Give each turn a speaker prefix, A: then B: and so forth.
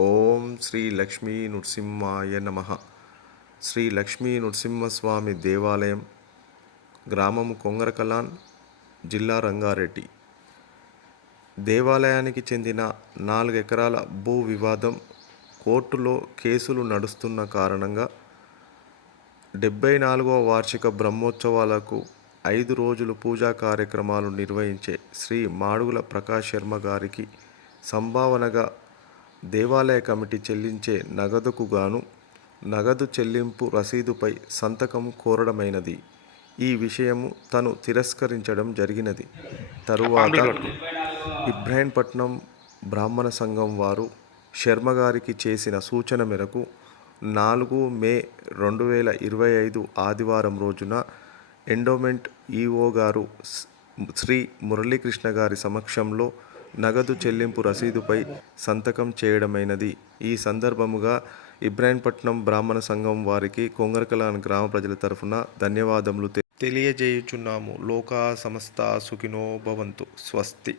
A: ఓం శ్రీ లక్ష్మీ నృసింహాయ నమ. శ్రీ లక్ష్మీ నృసింహస్వామి దేవాలయం గ్రామం కొంగరకలాన్ జిల్లా రంగారెడ్డి. దేవాలయానికి చెందిన నాలుగు ఎకరాల భూ వివాదం కోర్టులో కేసులు నడుస్తున్న కారణంగా డెబ్బై నాలుగవ వార్షిక బ్రహ్మోత్సవాలకు ఐదు రోజులు పూజా కార్యక్రమాలు నిర్వహించే శ్రీ మాడుగుల ప్రకాష్ శర్మ గారికి సంభావనగా దేవాలయ కమిటీ చెల్లించే నగదుకు గాను నగదు చెల్లింపు రసీదుపై సంతకం కోరడమైనది. ఈ విషయము తను తిరస్కరించడం జరిగినది. తరువాత ఇబ్రాహీంపట్నం బ్రాహ్మణ సంఘం వారు శర్మ గారికి చేసిన సూచన మేరకు నాలుగు మే రెండు వేల ఇరవై ఐదు ఆదివారం రోజున ఎండోమెంట్ ఈఓ గారు శ్రీ మురళీకృష్ణ గారి సమక్షంలో నగదు చెల్లింపు రసీదుపై సంతకం చేయడమైనది. ఈ సందర్భముగా ఇబ్రాహీంపట్నం బ్రాహ్మణ సంఘం వారికి కొంగరకలాన్ గ్రామ ప్రజల తరఫున ధన్యవాదములు తెలియజేయుచున్నాము. లోకా సమస్త సుఖినో భవంతు. స్వస్తి.